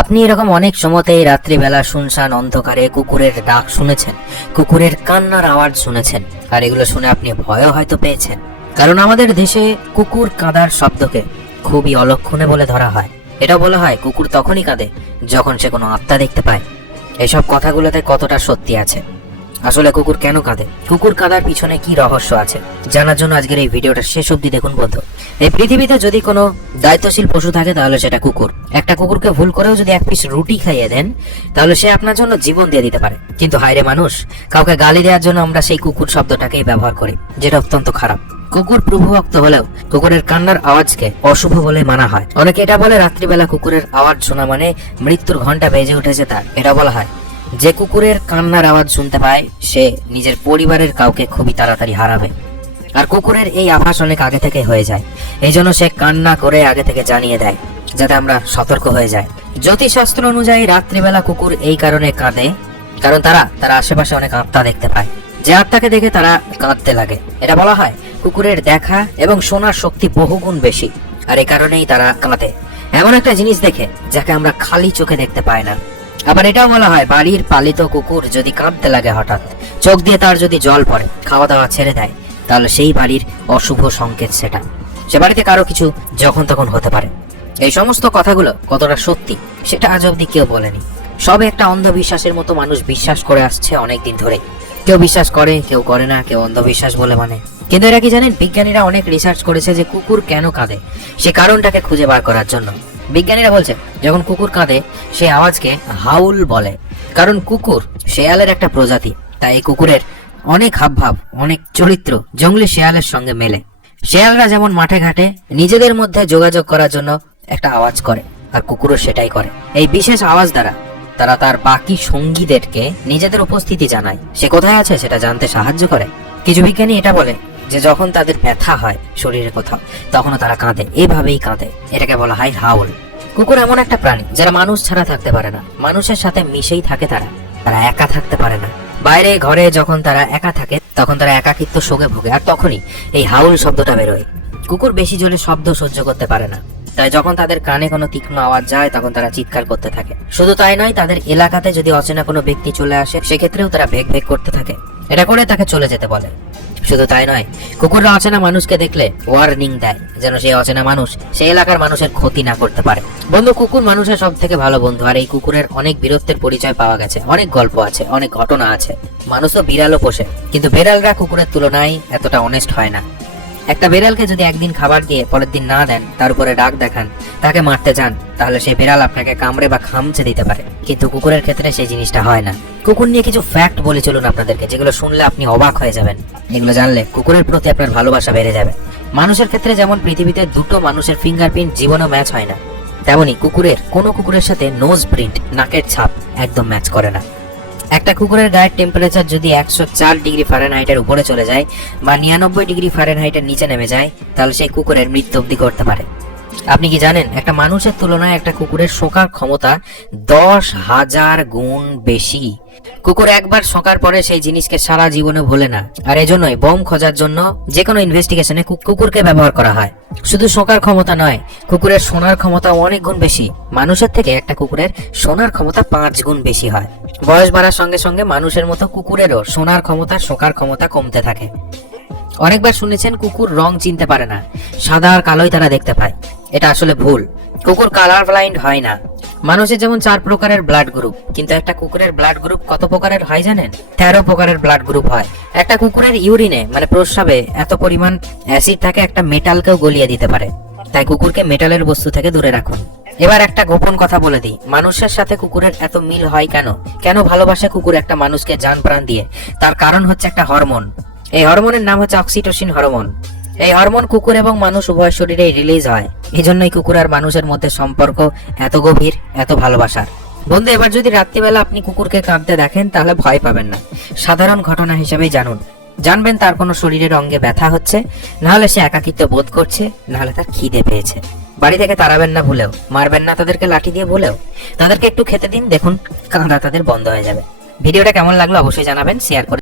আপনি এরকম অনেক সময়তেই রাত্রিবেলা শুনশান অন্ধকারে কুকুরের ডাক শুনেছেন, কুকুরের কান্নার আওয়াজ শুনেছেন, আর এগুলো শুনে আপনি ভয়ও হয়তো পেয়েছেন। কারণ আমাদের দেশে কুকুর কাঁদার শব্দকে খুবই অলক্ষণে বলে ধরা হয়। এটা বলা হয় কুকুর তখনই কাঁদে যখন সে কোনো আত্মা দেখতে পায়। এসব কথাগুলোতে কতটা সত্যি আছে? আসলে কুকুর কেন কাঁদে, কুকুর কাঁদার পিছনে কি রহস্য আছে, জানার জন্য আজকের এই ভিডিওটা শেষ অবধি দেখুন বন্ধু। এই পৃথিবীতে যদি কোনো দায়িত্বশীল পশু থাকে তাহলে সেটা কুকুর। একটা কুকুরকে ভুল করেও যদি এক পিস রুটি খাইয়ে দেন তাহলে সে আপনার জন্য জীবন দিয়ে দিতে পারে। কিন্তু হায়রে মানুষ, কাউকে গালি দেওয়ার জন্য আমরা সেই কুকুর শব্দটাকেই ব্যবহার করি, যেটা অত্যন্ত খারাপ। কুকুর প্রভুভক্ত হলেও কুকুরের কান্নার আওয়াজকে অশুভ বলে মানা হয়। অনেকে এটা বলে রাত্রিবেলা কুকুরের আওয়াজ শোনা মানে মৃত্যুর ঘন্টা বেজে উঠেছে তার। এটা বলা হয় যে কুকুরের কান্নার আওয়াজ শুনতে পায় সে নিজের পরিবারের কাউকে খুবই তাড়াতাড়ি হারাবে। আর কুকুরের এই আভাস অনেক আগে থেকে হয়ে যায়, এই জন্য সে কান্না করে আগে থেকে জানিয়ে দেয় যাতে আমরা সতর্ক হয়ে যাই। জ্যোতিষশাস্ত্র অনুযায়ী রাত্রিবেলা কুকুর এই কারণে কাঁদে কারণ তারা আশেপাশে অনেক আত্মা দেখতে পায়, যে আত্মাকে দেখে তারা কাঁদতে লাগে। এটা বলা হয় কুকুরের দেখা এবং শোনার শক্তি বহুগুণ বেশি, আর এই কারণেই তারা কাঁদে। এমন একটা জিনিস দেখে যাকে আমরা খালি চোখে দেখতে পাই না। আবার এটাও বলা হয় বাড়ির পালিত কুকুর যদি কাঁদতে লাগে হঠাৎ, চোখ দিয়ে তার যদি জল পড়ে, খাওয়া দাওয়া ছেড়ে দেয়, তাহলে সেই বাড়ির অশুভ সংকেত সেটা। সে বাড়িতে কারো কিছু যখন তখন হতে পারে। এই সমস্ত কথাগুলো কতটা সত্যি সেটা আজ অব্দি কেউ বলেনি। সবে একটা অন্ধবিশ্বাসের মতো মানুষ বিশ্বাস করে আসছে অনেকদিন ধরে। কেউ বিশ্বাস করে, কেউ করে না, কেউ অন্ধবিশ্বাস বলে মানে। কিন্তু এরা কি জানেন, বিজ্ঞানীরা অনেক রিসার্চ করেছে যে কুকুর কেন কাঁদে, সে কারণটাকে খুঁজে বার করার জন্য। বিজ্ঞানীরা বলছে যখন কুকুর কাঁদে সেই আওয়াজকে হাউল বলে। কারণ কুকুর শেয়ালের একটা প্রজাতি, তাই এই কুকুরের অনেক হাবভাব, অনেক চরিত্র জঙ্গলি শেয়ালের সঙ্গে মেলে। শেয়ালরা যেমন মাঠে ঘাটে নিজেদের মধ্যে যোগাযোগ করার জন্য একটা আওয়াজ করে, আর কুকুরও সেটাই করে। এই বিশেষ আওয়াজ দ্বারা তারা তার বাকি সঙ্গীদেরকে নিজেদের উপস্থিতি জানায়, সে কোথায় আছে সেটা জানতে সাহায্য করে। কিছু বিজ্ঞানী এটা বলে যে যখন তাদের ব্যথা হয় শরীরে কোথাও, তখনও তারা কাঁদে, এভাবেই কাঁদে। এটাকে বলা হয় হাউল। কুকুর এমন একটা প্রাণী যারা মানুষ ছাড়া থাকতে পারে না, মানুষের সাথে মিশেই থাকে। তারা একা থাকতে পারে না। বাইরে ঘরে যখন তারা একা থাকে তখন তারা একাকিত্ব শোকে ভোগে, আর তখনই এই হাউল শব্দটা বেরোয়। কুকুর বেশি জোরে শব্দ সহ্য করতে পারে না, তাই যখন তাদের কানে কোনো তীক্ষ্ণ আওয়াজ যায় তখন তারা চিৎকার করতে থাকে। শুধু তাই নয়, তাদের এলাকাতে যদি অচেনা কোনো ব্যক্তি চলে আসে সেক্ষেত্রেও তারা ভেক ভেক করতে থাকে। এটা করে তাকে চলে যেতে বলে। শুধু তাই নয়, কুকুররা অচেনা মানুষকে দেখলে ওয়ার্নিং দেয় যেন সেই অচেনা মানুষ সেই এলাকার মানুষের ক্ষতি না করতে পারে। বন্ধু, কুকুর মানুষের সব থেকে ভালো বন্ধু, আর এই কুকুরের অনেক বীরত্বের পরিচয় পাওয়া গেছে, অনেক গল্প আছে, অনেক ঘটনা আছে। মানুষ তো বিড়ালও পোষে, কিন্তু বেড়ালরা কুকুরের তুলনায় এতটা অনেস্ট হয় না। একটা বেড়ালকে যদি একদিন খাবার দিয়ে পরের দিন না দেন, তার উপরে ডাক দেখান, তাকে মারতে যান, তাহলে সেই বেড়াল আপনাকে কামড়ে বা খামচে দিতে পারে। কিন্তু কুকুরের ক্ষেত্রে সেই জিনিসটা হয় না। কুকুর নিয়ে কিছু ফ্যাক্ট বলে চলুন আপনাদেরকে, যেগুলো শুনলে আপনি অবাক হয়ে যাবেন। এগুলো জানলে কুকুরের প্রতি আপনার ভালোবাসা বেড়ে যাবে। মানুষের ক্ষেত্রে যেমন পৃথিবীতে দুটো মানুষের ফিঙ্গারপ্রিন্ট জীবনেও ম্যাচ হয় না, তেমনি কোনো কুকুরের সাথে নোজ প্রিন্ট, নাকের ছাপ একদম ম্যাচ করে না। একটা কুকুরের গায়ের টেম্পারেচার যদি 104 ডিগ্রি ফারেনহাইটের উপরে চলে যায় বা 99 ডিগ্রি ফারেনহাইটের নিচে নেমে যায়, তাহলে সেই কুকুরের মৃত্যু অবধি করতে পারে। আপনি কি জানেন একটা মানুষের তুলনায় একটা কুকুরের শোকার ক্ষমতা 10,000 গুণ বেশি। কুকুর একবার শোকার পরে সেই জিনিসকে সারা জীবনে ভোলে না, আর এজন্যই বোম খোঁজার জন্য যে কোনো ইনভেস্টিগেশনে কুকুরকে ব্যবহার করা হয়। শুধু শোকার ক্ষমতা নয়, কুকুরের শোনার ক্ষমতা অনেক গুণ বেশি। মানুষের থেকে একটা কুকুরের শোনার ক্ষমতা 5 গুণ বেশি হয়। বয়স বাড়ার সঙ্গে সঙ্গে মানুষের মতো কুকুরেরও শোনার ক্ষমতা, শোকার ক্ষমতা কমতে থাকে। অনেকবার শুনেছেন কুকুর রং চিনতে পারে না, সাদা আর কালোই তারা দেখতে পায়। এটা আসলে ভুল। কুকুর কালার ব্লাইন্ড হয় না। মানুষের যেমন 4 প্রকারের ব্লাড গ্রুপ, কিন্তু একটা কুকুরের ব্লাড গ্রুপ কত প্রকারের হয় জানেন? 13 প্রকারের ব্লাড গ্রুপ হয়। একটা কুকুরের ইউরিনে মানে প্রস্রাবে এত পরিমাণ অ্যাসিড থাকে একটা মেটালকেও গলিয়ে দিতে পারে। তাই কুকুরকে মেটালের বস্তু থেকে দূরে রাখুন। এবার একটা গোপন কথা বলে দিই, মানুষের সাথে কুকুরের এত মিল হয় কেন ভালোবাসে কুকুর একটা মানুষকে জান প্রাণ দিয়ে? তার কারণ হচ্ছে একটা হরমোন। এই হরমোনের নাম হচ্ছে অক্সিটোসিন হরমোন। এই হরমোন কুকুর এবং মানুষ উভয় শরীরে রিলিজ হয়। এই জন্যই কুকুর আর মানুষের মধ্যে সম্পর্ক এত গভীর, এত ভালোবাসার। বন্ধু, এবার যদি রাত্রিবেলা আপনি কুকুরকে কাঁদতে দেখেন তাহলে ভয় পাবেন না, সাধারণ ঘটনা হিসেবেই জানবেন তার কোনো শরীরের অঙ্গে ব্যথা হচ্ছে, নাহলে সে একাকিত্ব বোধ করছে, নাহলে তার খিদে পেয়েছে। বাড়ি থেকে তাড়াবেন না ভুলেও, মারবেন না তাদেরকে লাঠি দিয়ে ভুলেও। তাদেরকে একটু খেতে দিন, দেখুন কাঁদা তাদের বন্ধ হয়ে যাবে। ভিডিওটা কেমন লাগলো অবশ্যই জানাবেন, শেয়ার করে